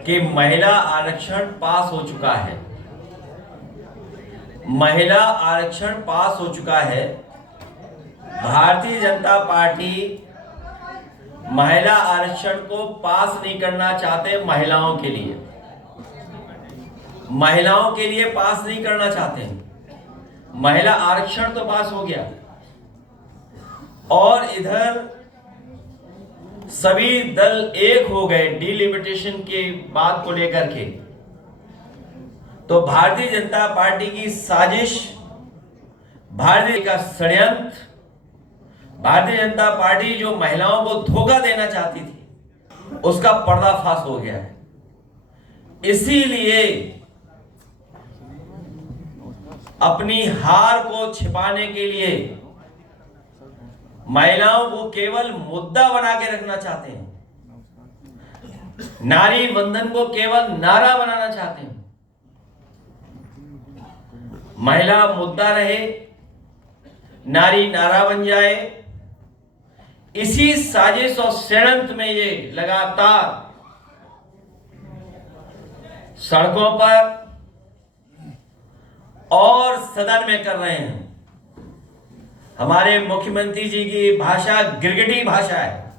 कि महिला आरक्षण पास हो चुका है। महिला आरक्षण पास हो चुका है। भारतीय जनता पार्टी महिला आरक्षण को पास नहीं करना चाहते। महिलाओं के लिए पास नहीं करना चाहते। महिला आरक्षण तो पास हो गया और इधर सभी दल एक हो गए डिलिमिटेशन की बात को लेकर के। तो भारतीय जनता पार्टी की साजिश, भारतीय का षड्यंत्र, भारतीय जनता पार्टी जो महिलाओं को धोखा देना चाहती थी, उसका पर्दाफाश हो गया है। इसीलिए अपनी हार को छिपाने के लिए महिलाओं को केवल मुद्दा बना के रखना चाहते हैं। नारी बंधन को केवल नारा बनाना चाहते हैं। महिला मुद्दा रहे, नारी नारा बन जाए। इसी साजिश और षड्यंत्र में ये लगातार सड़कों पर और सदन में कर रहे हैं। हमारे मुख्यमंत्री जी की भाषा गिरगिटी भाषा है।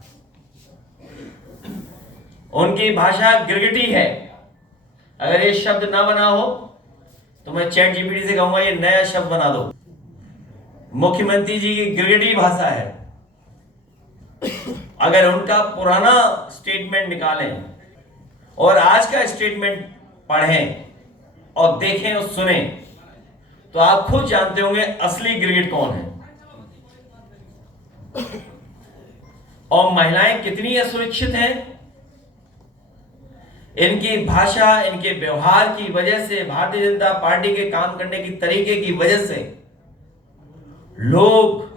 उनकी भाषा गिरगिटी है। अगर ये शब्द ना बना हो तो मैं चैट जीपीटी से कहूंगा ये नया शब्द बना दो। मुख्यमंत्री जी की गिरगिटी भाषा है। अगर उनका पुराना स्टेटमेंट निकालें और आज का स्टेटमेंट पढ़ें और देखें और सुने तो आप खुद जानते होंगे असली गिरगिट कौन है और महिलाएं कितनी असुरक्षित हैं। इनकी भाषा, इनके व्यवहार की वजह से, भारतीय जनता पार्टी के काम करने की तरीके की वजह से लोग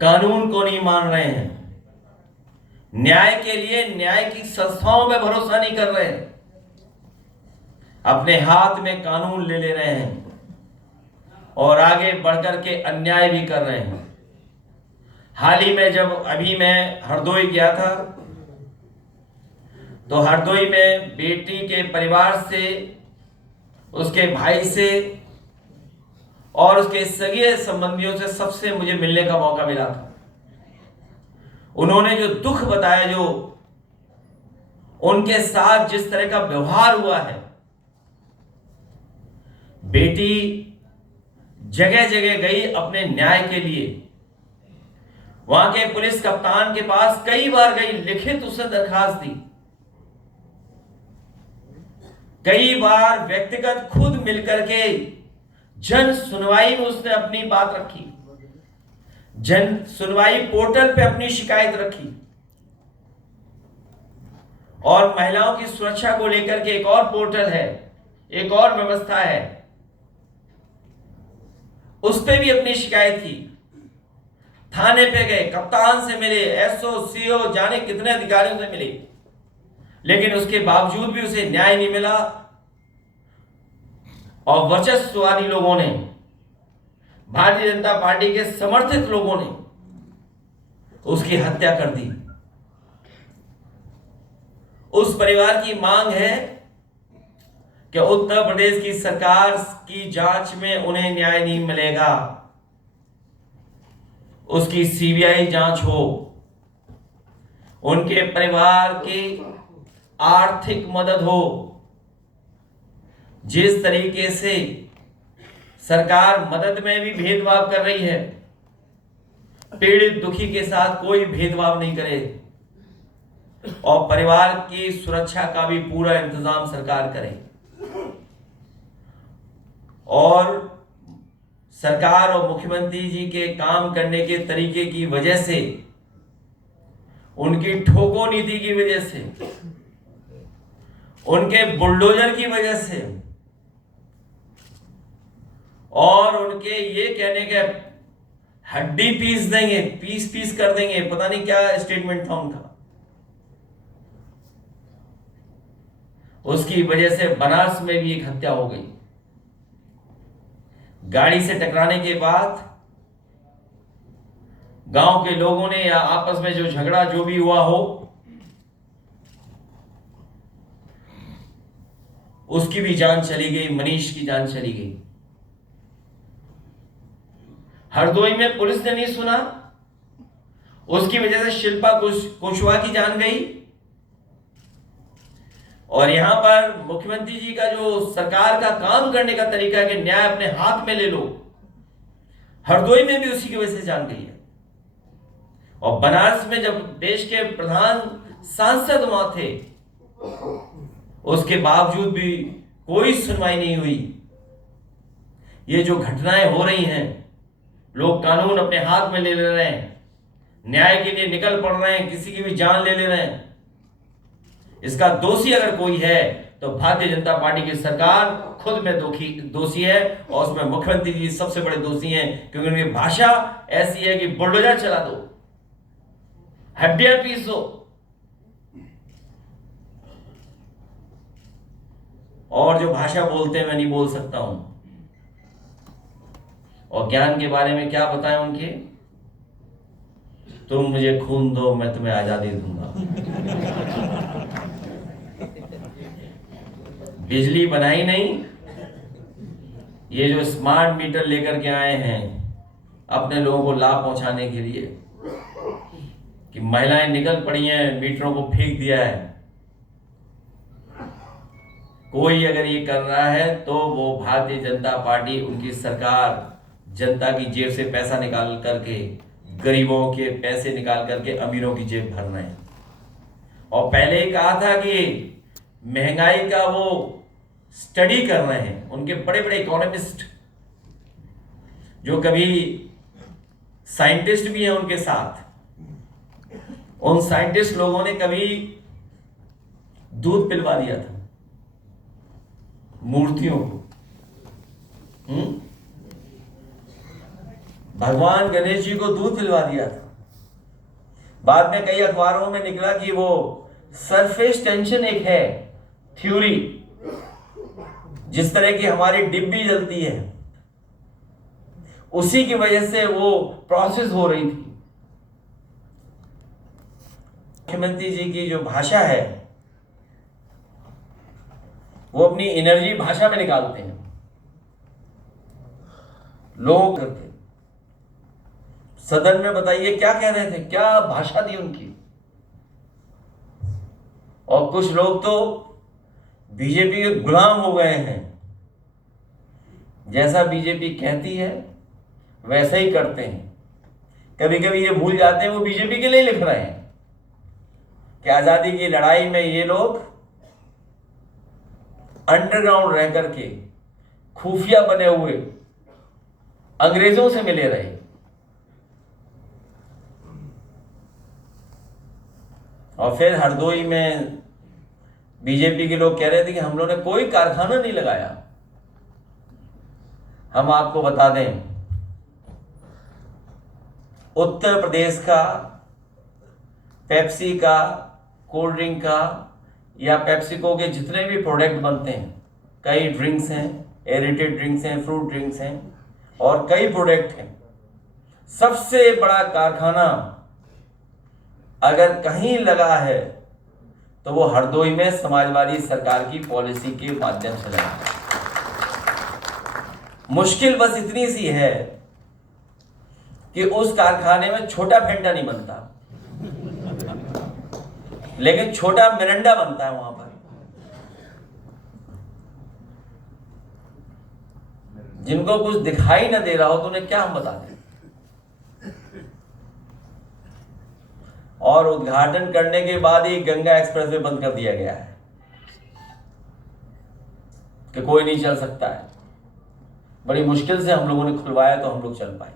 कानून को नहीं मान रहे हैं। न्याय के लिए न्याय की संस्थाओं में भरोसा नहीं कर रहे हैं। अपने हाथ में कानून ले रहे हैं और आगे बढ़कर के अन्याय भी कर रहे हैं। हाल ही में जब अभी मैं हरदोई गया था तो हरदोई में बेटी के परिवार से, उसके भाई से और उसके सगे संबंधियों से सबसे मुझे मिलने का मौका मिला था। उन्होंने जो दुख बताया, जो उनके साथ जिस तरह का व्यवहार हुआ है। बेटी जगह जगह गई अपने न्याय के लिए। वहां के पुलिस कप्तान के पास कई बार गई, लिखित उसने दरखास्त दी। कई बार व्यक्तिगत खुद मिलकर के जन सुनवाई में उसने अपनी बात रखी। जन सुनवाई पोर्टल पे अपनी शिकायत रखी। और महिलाओं की सुरक्षा को लेकर के एक और पोर्टल है, एक और व्यवस्था है, उस पे भी अपनी शिकायत की। थाने पे गए, कप्तान से मिले, एसओ, सीओ, जाने कितने अधिकारियों से मिले, लेकिन उसके बावजूद भी उसे न्याय नहीं मिला। और वर्चस्ववादी लोगों ने, भारतीय जनता पार्टी के समर्थित लोगों ने उसकी हत्या कर दी। उस परिवार की मांग है कि उत्तर प्रदेश की सरकार की जांच में उन्हें न्याय नहीं मिलेगा, उसकी सीबीआई जांच हो, उनके परिवार की आर्थिक मदद हो। जिस तरीके से सरकार मदद में भी भेदभाव कर रही है, पीड़ित दुखी के साथ कोई भेदभाव नहीं करे और परिवार की सुरक्षा का भी पूरा इंतजाम सरकार करे। और सरकार और मुख्यमंत्री जी के काम करने के तरीके की वजह से, उनकी ठोको नीति की वजह से, उनके बुलडोजर की वजह से और उनके ये कहने के हड्डी पीस देंगे, पीस पीस कर देंगे, पता नहीं क्या स्टेटमेंट था उनका, उसकी वजह से बनारस में भी एक हत्या हो गई। गाड़ी से टकराने के बाद गांव के लोगों ने या आपस में जो झगड़ा जो भी हुआ हो, उसकी भी जान चली गई, मनीष की जान चली गई। हरदोई में पुलिस ने नहीं सुना, उसकी वजह से शिल्पा कुशवाहा की जान गई। और यहां पर मुख्यमंत्री जी का जो सरकार का काम करने का तरीका है कि न्याय अपने हाथ में ले लो, हरदोई में भी उसी की वजह से जान गई है। और बनारस में जब देश के प्रधान सांसद वहां थे, उसके बावजूद भी कोई सुनवाई नहीं हुई। ये जो घटनाएं हो रही हैं, लोग कानून अपने हाथ में ले रहे हैं, न्याय के लिए निकल पड़ रहे हैं, किसी की भी जान ले रहे हैं। इसका दोषी अगर कोई है तो भारतीय जनता पार्टी की सरकार खुद में दोषी है, और उसमें मुख्यमंत्री जी सबसे बड़े दोषी हैं, क्योंकि उनकी भाषा ऐसी है कि बुलडोजर चला दो, हड्डियां पीस दो। और जो भाषा बोलते हैं मैं नहीं बोल सकता हूं, और ज्ञान के बारे में क्या बताएं उनके। तुम मुझे खून दो, मैं तुम्हें आजादी दूंगा। बिजली बनाई नहीं, ये जो स्मार्ट मीटर लेकर के आए हैं अपने लोगों को लाभ पहुंचाने के लिए, कि महिलाएं निकल पड़ी हैं, मीटरों को फेंक दिया है। कोई अगर ये कर रहा है तो वो भारतीय जनता पार्टी, उनकी सरकार जनता की जेब से पैसा निकाल करके, गरीबों के पैसे निकाल करके अमीरों की जेब भर रहे हैं। और पहले ही कहा था कि महंगाई का वो स्टडी कर रहे हैं, उनके बड़े बड़े इकोनॉमिस्ट जो कभी साइंटिस्ट भी हैं उनके साथ, उन साइंटिस्ट लोगों ने कभी दूध पिलवा दिया था मूर्तियों को। भगवान गणेश जी को दूध पिलवा दिया था। बाद में कई अखबारों में निकला कि वो सरफेस टेंशन एक है थ्योरी, जिस तरह की हमारी डिब्बी जलती है, उसी की वजह से वो प्रोसेस हो रही थी। मुख्यमंत्री जी की जो भाषा है वो अपनी एनर्जी भाषा में निकालते हैं। लोग सदन में बताइए क्या कह रहे थे, क्या भाषा थी उनकी। और कुछ लोग तो बीजेपी के गुलाम हो गए हैं, जैसा बीजेपी कहती है वैसा ही करते हैं। कभी कभी ये भूल जाते हैं वो बीजेपी के लिए लिख रहे हैं, कि आजादी की लड़ाई में ये लोग अंडरग्राउंड रह करके खुफिया बने हुए अंग्रेजों से मिले रहे। और फिर हरदोई में बीजेपी के लोग कह रहे थे कि हम लोगों ने कोई कारखाना नहीं लगाया। हम आपको बता दें, उत्तर प्रदेश का पेप्सी का, कोल्ड ड्रिंक का या पेप्सिको के जितने भी प्रोडक्ट बनते हैं, कई ड्रिंक्स हैं, एरेटेड ड्रिंक्स हैं, फ्रूट ड्रिंक्स हैं और कई प्रोडक्ट हैं, सबसे बड़ा कारखाना अगर कहीं लगा है तो वो हरदोई में समाजवादी सरकार की पॉलिसी के माध्यम से लगा है। मुश्किल बस इतनी सी है कि उस कारखाने में छोटा फेंटा नहीं बनता, लेकिन छोटा मिरिंडा बनता है वहां पर। जिनको कुछ दिखाई ना दे रहा हो तो उन्हें क्या हम बता दें। और उद्घाटन करने के बाद ही गंगा एक्सप्रेस वे बंद कर दिया गया है कि कोई नहीं चल सकता है। बड़ी मुश्किल से हम लोगों ने खुलवाया तो हम लोग चल पाए।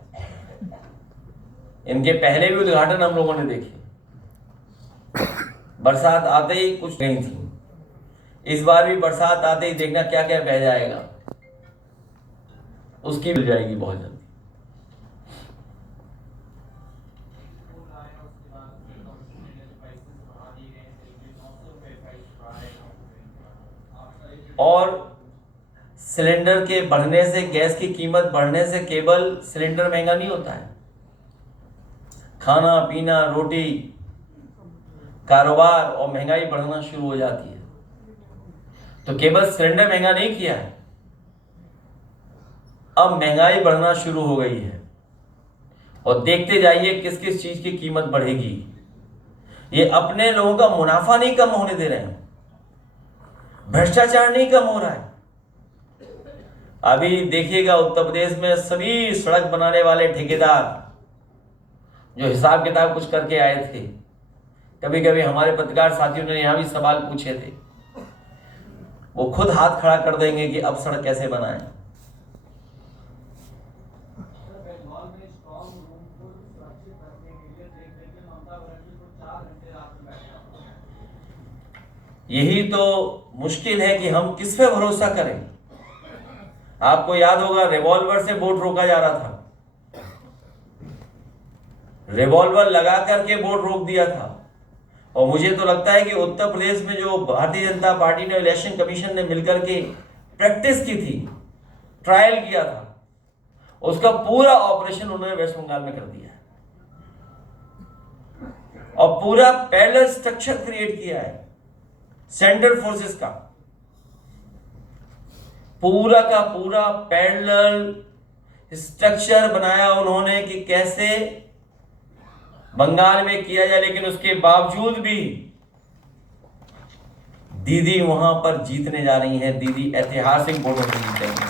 इनके पहले भी उद्घाटन हम लोगों ने देखे, बरसात आते ही कुछ नहीं थी। इस बार भी बरसात आते ही देखना क्या क्या बह जाएगा, उसकी मिल जाएगी बहुत जल्दी। और सिलेंडर के बढ़ने से, गैस की कीमत बढ़ने से केवल सिलेंडर महंगा नहीं होता है, खाना पीना, रोटी, कारोबार और महंगाई बढ़ना शुरू हो जाती है। तो केवल सिलेंडर महंगा नहीं किया है, अब महंगाई बढ़ना शुरू हो गई है और देखते जाइए किस किस चीज की कीमत बढ़ेगी। ये अपने लोगों का मुनाफा नहीं कम होने दे रहे हैं, भ्रष्टाचार नहीं कम हो रहा है। अभी देखिएगा उत्तर प्रदेश में सभी सड़क बनाने वाले ठेकेदार जो हिसाब किताब कुछ करके आए थे, कभी कभी हमारे पत्रकार साथियों ने यहां भी सवाल पूछे थे, वो खुद हाथ खड़ा कर देंगे कि अब सड़क कैसे बनाएं। यही तो मुश्किल है कि हम किस पे भरोसा करें। आपको याद होगा रिवॉल्वर से वोट रोका जा रहा था, रिवॉल्वर लगा करके वोट रोक दिया था। और मुझे तो लगता है कि उत्तर प्रदेश में जो भारतीय जनता पार्टी ने, इलेक्शन कमीशन ने मिलकर के प्रैक्टिस की थी, ट्रायल किया था, उसका पूरा ऑपरेशन उन्होंने वेस्ट बंगाल में कर दिया है और पूरा पैरेलल स्ट्रक्चर क्रिएट किया है सेंट्रल फोर्सेस का, पूरा का पूरा पैरेलल स्ट्रक्चर बनाया उन्होंने कि कैसे बंगाल में किया जाए। लेकिन उसके बावजूद भी दीदी वहां पर जीतने जा रही हैं, दीदी ऐतिहासिक वोटों से जीतेंगी।